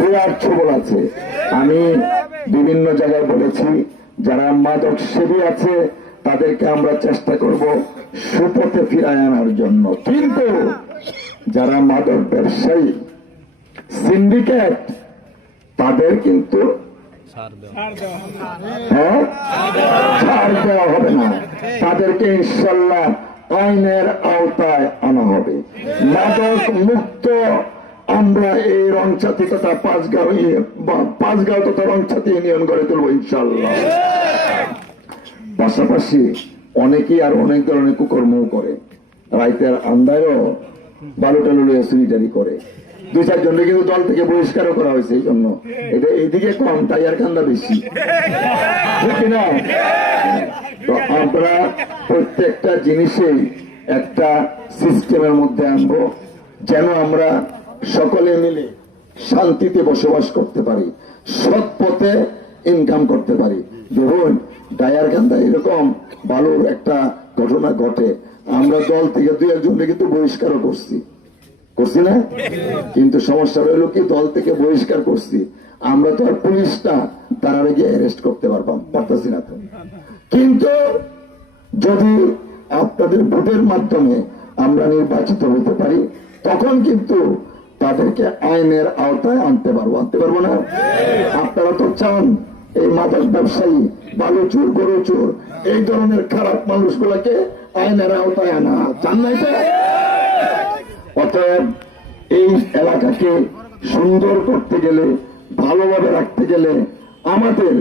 বিরাট সবল আছে। আমি বিভিন্ন জায়গায় বলেছি, যারা মাদক সেবী আছে তাদেরকে আমরা চেষ্টা করব সুপথে ফিরায় আনার জন্য, কিন্তু যারা মাদক ব্যবসায়ী সিন্ডিকেট তাদের কিন্তু ছাড় দেওয়া হবে না। তাদেরকে ইনশাল্লাহ আইনের আওতায় আনা হবে। মাদক মুক্ত আমরা এই রংছাতি তথা পাঁচগাঁও তথা রংছাতি ইউনিয়ন গড়ে তুলব ইনশাল্লাহ। পাশাপাশি অনেকেই আর অনেক ধরনের কুকর্ম করে, রাইতের আন্দায়ও বালু টালু চুরিটারি করে। দুই চারজনকে কিন্তু দল থেকে বহিষ্কারও করা হয়েছে। এই জন্য এটা এইদিকে কম, তাই আর কান্দা বেশি, ঠিক না? তো আমরা প্রত্যেকটা জিনিসেই একটা সিস্টেমের মধ্যে আনবো, যেন আমরা সকলে মিলে শান্তিতে বসবাস করতে পারি, সৎ পথে ইনকাম করতে পারি। ধরুন ডায়ারকান্দা এরকম বালুর একটা ঘটনা ঘটে, আমরা দল থেকে দুই একজনকে কিন্তু বহিষ্কারও করছি না? কিন্তু সমস্যা রইল কি, দল থেকে বহিষ্কার করছি, আমরা তো আর পুলিশটা তার আগে অ্যারেস্ট করতে পারতাছি না। তো কিন্তু যদি আপনাদের ভোটের মাধ্যমে আমরা নির্বাচিত হতে পারি, তখন কিন্তু তাদেরকে আইনের আওতায় আনতে পারবো না? আপনারা তো চান এই মাদক ব্যবসায়ী, বালু চোর, গরু চোর, এই ধরনের খারাপ মানুষগুলোকে আইনের আওতায় আনা চান না? এটা অতএব এই এলাকাকে সুন্দর করতে গেলে, ভালোভাবে রাখতে গেলে আমাদের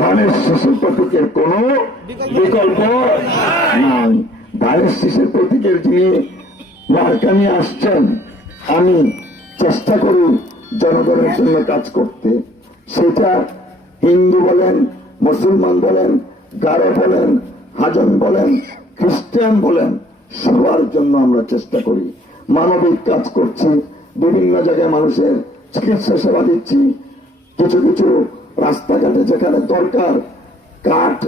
ধানের শীষের প্রতীকের কোন বিকল্প নাই। ধানের শীষের প্রতীকের যিনি মার্কা নিয়ে আসছেন, আমি চেষ্টা করি জনগণের জন্য কাজ করতে। সেটা হিন্দু বলেন, মুসলমান বলেন, গারো বলেন, হাজং বলেন, খ্রিস্টান বলেন, সবার জন্য আমরা চেষ্টা করি। মানবিক কাজ করছি, বিভিন্ন জায়গায় মানুষের চিকিৎসা সেবা দিচ্ছি, কিছু কিছু রাস্তাঘাটে যেখানে দরকার কাঠ